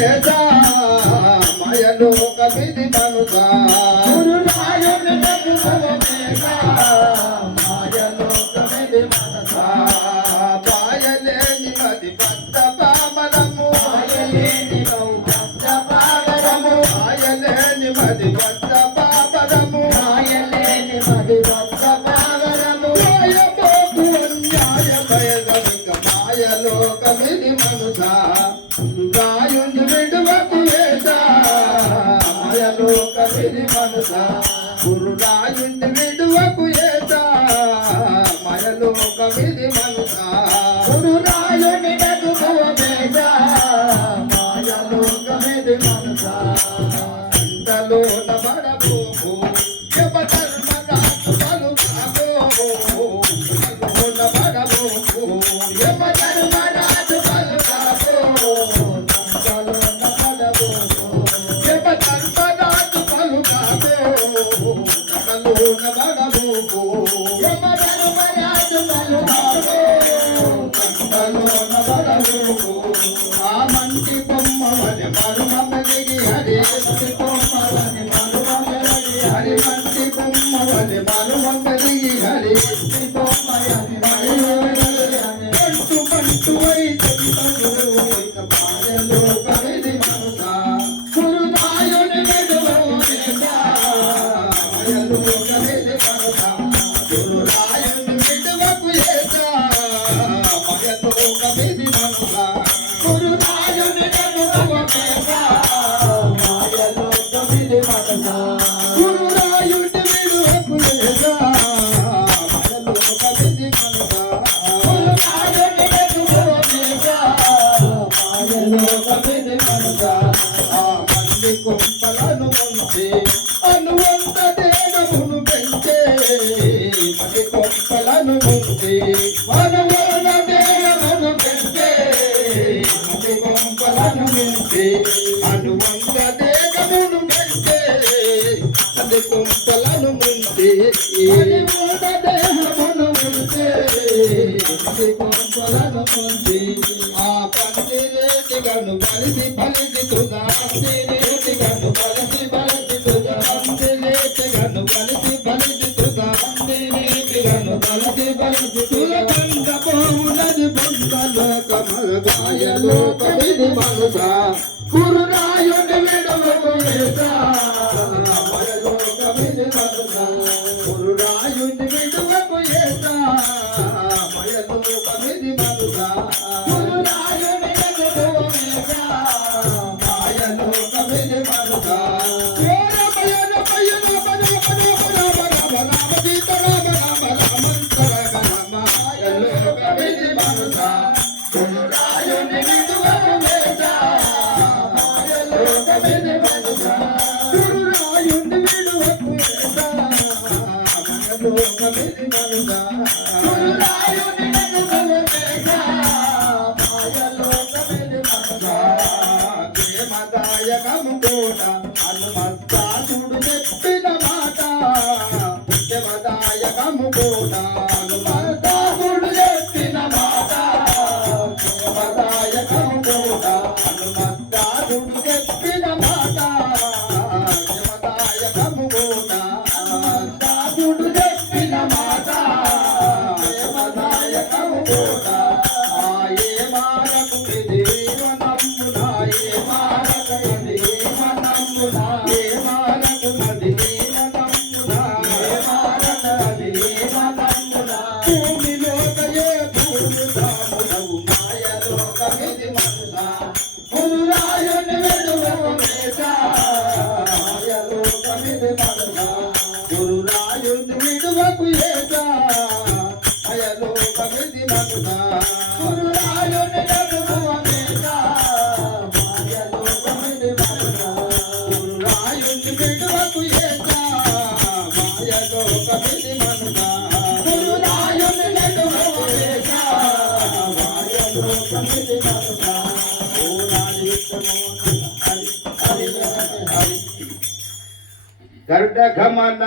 ఏసా మాయలోకమిది మనసా గురురాయుని నడుమేసా మాయలోకమిది మనసా పాయలేని మది పద్ద పామరము పాయలేని పద్ద పామరము పాయలేని మది పద్ద పామరము పాయలేని మది పద్ద పామరము మాయపోకు అన్యాయ భయగమిక మాయలోకమిది మనసా రాయుని విడువకు వేసా మాయలోకమిది మనసా గురురాయుని విడువకు వేసా మాయలోకమిది మనసా గురురాయుని నడుమేసా మాయలోకమిది మనసా ఇంతలోన బడబోకు యమధర్మ రాజు పలుకాకో ఇంతలోన బడబోకు యమధర్మ రాజు పలుకాకో ఇంతలోన బడబోకు యమధర్మ రాజు పలుకాకో ఇంతలోన బడబోకు యమధర్మ రాజు పలుకాకో ఇంతలోన బడబోకు ఆ మంచి బొమ్మ వలె మరుమమెదిగి హరి మంచి బొమ్మ వలె మరుమమెదిగి హరి మంచి బొమ్మ వలె మరుమమెదిగి హరి మంచి బొమ్మ వలె మరుమమెదిగి హరి పంటు పంటు అయితే మాయలోకమిది మనసా గురురాయుని విడువకువేసా మాయలోకమిది మనసా గురురాయుని విడువకువేసా మాయలోకమిది మనసా గురురాయుని నడుమేసా మాయలోకమిది మనసా గురురాయుని విడువకువేసా మాయలోకమిది మనసా గురురాయుని నడుమేసా మాయలోకమిది మనసా ఆ మల్లి కుంపలను ముంచి అనువంత దేహమును పెంచే మల్లి కుంపలను ముంచి అనువంత దేహమును పెంచే మల్లి కుంపలను ముంచి అనువంత దేహమును పెంచే మల్లి కుంపలను ముంచి అనువంత దేహమును ముంచే మల్లి కుంపలను ముంచి ఆ పందిరేటిగను కలిసి ఫలిసి తుగా పందిరేటిగను కలిసి ఫలిసి తుగా పందిరేటిగను కలిసి ఫలిసి తుగా పందిరేటిగను కలిసి ఫలిసి తుగా కంద పోవునది బొందలోకమల గాయలోకమిది మనసా గురురాయుని విడువకువేసా మాయలోకమిది మనసా గురురాయుని విడువకువేసా మాయలోకమిది మనసా గురురాయుని నడుమేసా మాయలోకమిది మనసా మాయలోకమిది మనసా గురురాయుని విడువకువేసా మాయలోకమిది మనసా గురురాయుని విడువకువేసా మాయలోకమిది మనసా గురురాయుని నడుమేసా మాయలోకమిది మనసా ప్రేమదాయకము కూడా హనుమంతాసుడు చెప్పిన మాట ప్రేమదాయకము కూడా హనుమంతాసుడు చెప్పిన మాట ప్రేమదాయకము కూడా హనుమంతాసుడు చెప్పిన మాట ప్రేమదాయకము కూడా హనుమంతాసుడు చెప్పిన మాట ప్రేమదాయకము కూడా ఏ మారకు ఇది నమ్మునా ఏ మారకు ఇది నమ్మునా ఏ మారకు అది నమ్మునా ఏ మారకు అది నమ్మునా భూమిలోకయే భూమి దామునవు మాయలోకమిది మనసా గురురాయుని విడువకువేసా మాయలోకమిది మనసా గురురాయుని విడువకువేసా మాయలోకమిది మనసా గురురాయుని నడుమేసా మాయలోకమిది మనసా గురురాయుని విడువకువేసా మాయలోకమిది మనసా గురురాయుని నడుమేసా మాయలోకమిది మనసా ఓ నాయకమో హరి హరి హరి గరుడ గమన